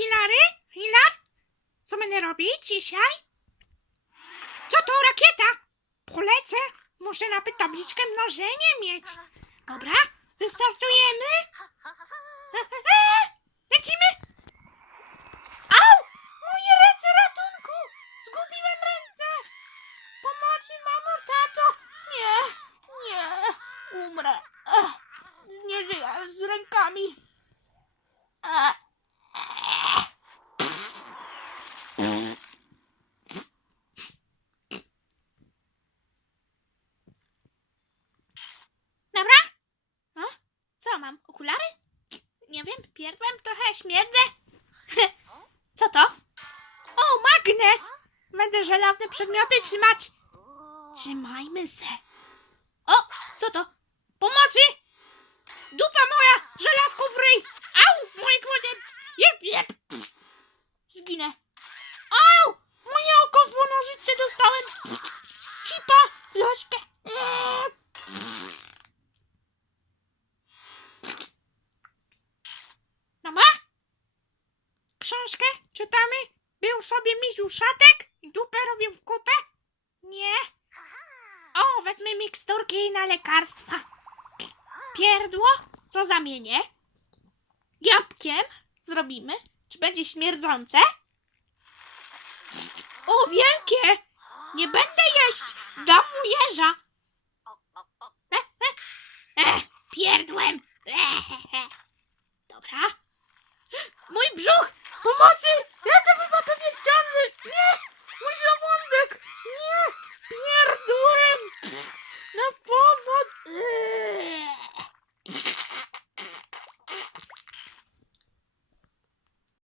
Hilary? Hilar? Co będę robić dzisiaj? Co to, rakieta? Polecę. Muszę na tabliczkę mnożenie mieć. Dobra, wystartujemy. Lecimy. Au! Moje ręce, ratunku! Zgubiłem ręce! Pomocy, mamo, tato! Nie, umrę. Nie żyję z rękami. Dobra? Co mam? Okulary? Nie wiem, pierdłem trochę, śmierdzę. Co to? O, magnes! Będę żelazne przedmioty trzymać. Trzymajmy se. O, co to? Pomocy! Dupa moja! Żelazko w ryj! Au! Moje gwoździe! Jep! Zginę. Au! Moje oko w nożyce dostałem! Cipa! Lożkę! Dobra? Książkę czytamy? Był sobie misiu szatek i dupę robił w kupę? Nie. O, wezmę miksturki na lekarstwa. Pierdło? Co zamienię? Jabłkiem zrobimy. Czy będzie śmierdzące? O, wielkie! Nie będę jeść! Dam mu jeża!